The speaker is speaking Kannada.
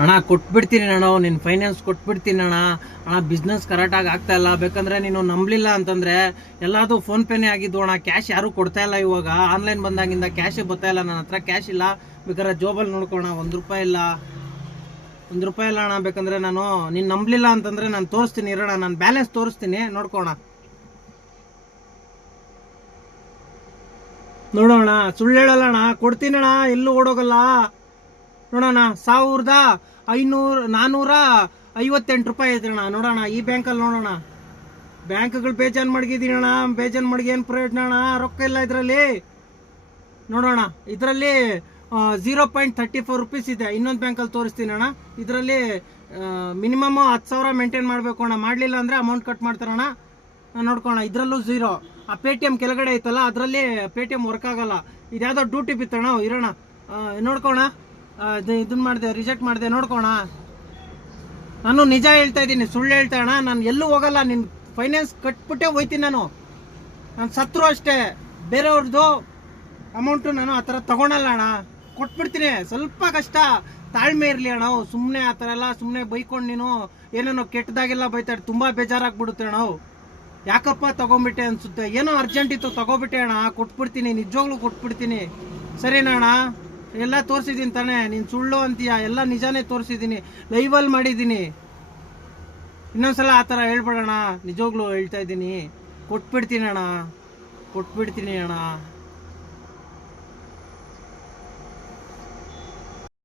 ಅಣ್ಣ ಕೊಟ್ಬಿಡ್ತೀನಿ ಅಣ್ಣ, ನಿನ್ನ ಫೈನಾನ್ಸ್ ಕೊಟ್ಬಿಡ್ತೀನಿ ಅಣ್ಣ. ಅಣ್ಣ ಬಿಸ್ನೆಸ್ ಕರೆಕ್ಟಾಗಿ ಆಗ್ತಾ ಇಲ್ಲ. ಬೇಕಂದ್ರೆ ನೀನು ನಂಬಲಿಲ್ಲ ಅಂತಂದರೆ ಎಲ್ಲದು ಫೋನ್ಪೇನೇ ಆಗಿದ್ದು ಅಣ್ಣ. ಕ್ಯಾಶ್ ಯಾರೂ ಕೊಡ್ತಾ ಇಲ್ಲ ಇವಾಗ. ಆನ್ಲೈನ್ ಬಂದಾಗಿಂದ ಕ್ಯಾಶೇ ಬರ್ತಾ ಇಲ್ಲ. ನನ್ನ ಹತ್ರ ಕ್ಯಾಶ್ ಇಲ್ಲ. ಬೇಕಾದ್ರೆ ಜೋಬಲ್ಲಿ ನೋಡ್ಕೋಣ, ₹1 ಇಲ್ಲ, ₹1 ಇಲ್ಲ ಅಣ್ಣ. ಬೇಕಂದ್ರೆ ನೀನು ನಂಬಲಿಲ್ಲ ಅಂತಂದರೆ ನಾನು ತೋರಿಸ್ತೀನಿ ಇರೋಣ. ನಾನು ಬ್ಯಾಲೆನ್ಸ್ ತೋರಿಸ್ತೀನಿ, ನೋಡ್ಕೋಣ. ನೋಡೋಣ, ಸುಳ್ಳು ಹೇಳಲ್ಲ ಅಣ್ಣ, ಕೊಡ್ತೀನಿ ಅಣ್ಣ, ಎಲ್ಲೂ ಓಡೋಗಲ್ಲ. ನೋಡೋಣ, ₹458 ಐತೆ ಅಣ್ಣ. ನೋಡೋಣ, ಈ ಬ್ಯಾಂಕಲ್ಲಿ ನೋಡೋಣ. ಬ್ಯಾಂಕ್ಗಳು ಬೇಜಾನ್ ಮಡಗಿದ್ದೀನಿ ಅಣ್ಣ. ಬೇಜಾನ್ ಮಡಗಿ ಏನು ಪ್ರಯೋಜನ ಅಣ್ಣ? ರೊಕ್ಕ ಇಲ್ಲ ಇದರಲ್ಲಿ. ನೋಡೋಣ, ಇದರಲ್ಲಿ ₹0.34 ಇದೆ. ಇನ್ನೊಂದು ಬ್ಯಾಂಕಲ್ಲಿ ತೋರಿಸ್ತೀನಿ ಅಣ್ಣ. ಇದರಲ್ಲಿ ಮಿನಿಮಮ್ 10,000 ಮೇಂಟೈನ್ ಮಾಡಬೇಕು ಅಣ್ಣ. ಮಾಡಲಿಲ್ಲ ಅಂದರೆ ಅಮೌಂಟ್ ಕಟ್ ಮಾಡ್ತಾರಣ್ಣ. ನೋಡ್ಕೋಣ, ಇದರಲ್ಲೂ 0. ಆ ಪೇಟಿಎಮ್ ಕೆಳಗಡೆ ಐತಲ್ಲ, ಅದರಲ್ಲಿ ಪೇಟಿಎಮ್ ವರ್ಕ್ ಆಗಲ್ಲ. ಇದ್ಯಾವುದೋ ಡ್ಯೂಟಿ ಬಿತ್ತಣ್ಣ, ಇರೋಣ. ನೋಡ್ಕೋಣ, ಇದನ್ನ ಮಾಡಿದೆ, ರಿಜೆಕ್ಟ್ ಮಾಡಿದೆ. ನೋಡ್ಕೋಣ, ನಾನು ನಿಜ ಹೇಳ್ತಾ ಇದ್ದೀನಿ, ಸುಳ್ಳು ಹೇಳ್ತಾ ಅಣ್ಣ. ನಾನು ಎಲ್ಲೂ ಹೋಗಲ್ಲ. ನಿನ್ನ ಫೈನಾನ್ಸ್ ಕಟ್ಬಿಟ್ಟೆ ಹೋಯ್ತೀನಿ. ನಾನು ಸತ್ರು ಅಷ್ಟೇ. ಬೇರೆಯವ್ರದ್ದು ಅಮೌಂಟು ನಾನು ಆ ಥರ ತೊಗೊಳಲ್ಲ ಅಣ್ಣ. ಕೊಟ್ಬಿಡ್ತೀನಿ. ಸ್ವಲ್ಪ ಕಷ್ಟ, ತಾಳ್ಮೆ ಇರಲಿ ಅಣ್ಣ. ಸುಮ್ಮನೆ ಆ ಥರ ಎಲ್ಲ ಸುಮ್ಮನೆ ಬೈಕೊಂಡು ನೀನು ಏನೇನೋ ಕೆಟ್ಟದಾಗೆಲ್ಲ ಬೈತಾಳೆ. ತುಂಬ ಬೇಜಾರಾಗ್ಬಿಡುತ್ತೆ ಅಣ್ಣ. ಯಾಕಪ್ಪ ತಗೊಂಬಿಟ್ಟೆ ಅನ್ಸುತ್ತೆ. ಏನೋ ಅರ್ಜೆಂಟ್ ಇತ್ತು, ತಗೋಬಿಟ್ಟೆ ಅಣ್ಣ. ಕೊಟ್ಬಿಡ್ತೀನಿ, ನಿಜವಾಗ್ಲೂ ಕೊಟ್ಬಿಡ್ತೀನಿ. ಸರಿನಾ ಅಣ್ಣ? ಎಲ್ಲ ತೋರಿಸಿದ್ದೀನಿ ತಾನೇ. ನೀನು ಸುಳ್ಳು ಅಂತೀಯ, ಎಲ್ಲ ನಿಜಾನೇ ತೋರಿಸಿದ್ದೀನಿ, ಲೈವಲ್ಲಿ ಮಾಡಿದ್ದೀನಿ. ಇನ್ನೊಂದ್ಸಲ ಆ ಥರ ಹೇಳ್ಬೇಡಣ್ಣ. ನಿಜವಾಗ್ಲೂ ಹೇಳ್ತಾ ಇದ್ದೀನಿ, ಕೊಟ್ಬಿಡ್ತೀನಿ ಅಣ್ಣ, ಕೊಟ್ಬಿಡ್ತೀನಿ ಅಣ್ಣ.